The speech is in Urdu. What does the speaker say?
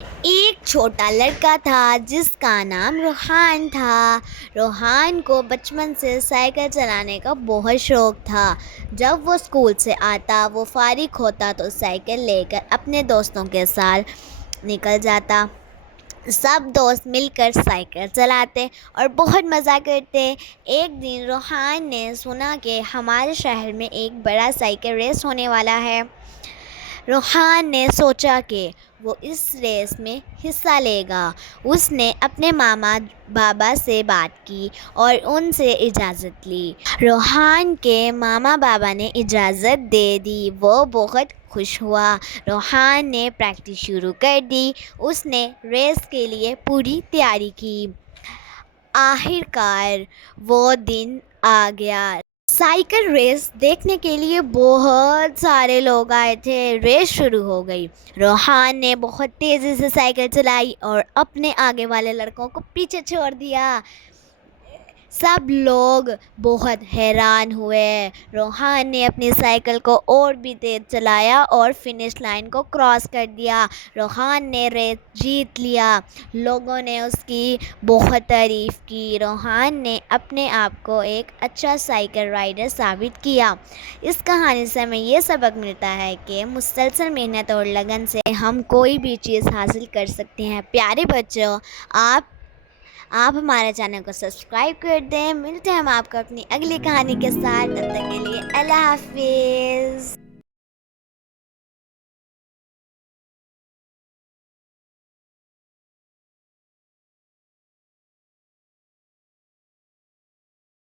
ایک چھوٹا لڑکا تھا جس کا نام روحان تھا۔ روحان کو بچپن سے سائیکل چلانے کا بہت شوق تھا۔ جب وہ اسکول سے آتا، وہ فارغ ہوتا تو سائیکل لے کر اپنے دوستوں کے ساتھ نکل جاتا۔ سب دوست مل کر سائیکل چلاتے اور بہت مزہ کرتے۔ ایک دن روحان نے سنا کہ ہمارے شہر میں ایک بڑا سائیکل ریس ہونے والا ہے۔ روحان نے سوچا کہ وہ اس ریس میں حصہ لے گا۔ اس نے اپنے ماما بابا سے بات کی اور ان سے اجازت لی۔ روحان کے ماما بابا نے اجازت دے دی۔ وہ بہت خوش ہوا۔ روحان نے پریکٹس شروع کر دی۔ اس نے ریس کے لیے پوری تیاری کی۔ آخر کار وہ دن آ گیا۔ سائیکل ریس دیکھنے کے لیے بہت سارے لوگ آئے تھے۔ ریس شروع ہو گئی۔ روحان نے بہت تیزی سے سائیکل چلائی اور اپنے آگے والے لڑکوں کو پیچھے چھوڑ دیا۔ سب لوگ بہت حیران ہوئے۔ روحان نے اپنی سائیکل کو اور بھی تیز چلایا اور فنش لائن کو کراس کر دیا۔ روحان نے ریس جیت لیا۔ لوگوں نے اس کی بہت تعریف کی۔ روحان نے اپنے آپ کو ایک اچھا سائیکل رائڈر ثابت کیا۔ اس کہانی سے ہمیں یہ سبق ملتا ہے کہ مسلسل محنت اور لگن سے ہم کوئی بھی چیز حاصل کر سکتے ہیں۔ پیارے بچوں، آپ ہمارے چینل کو سبسکرائب کر دیں۔ ملتے ہیں ہم آپ کو اپنی اگلی کہانی کے ساتھ۔ تب تک کے لیے اللہ حافظ۔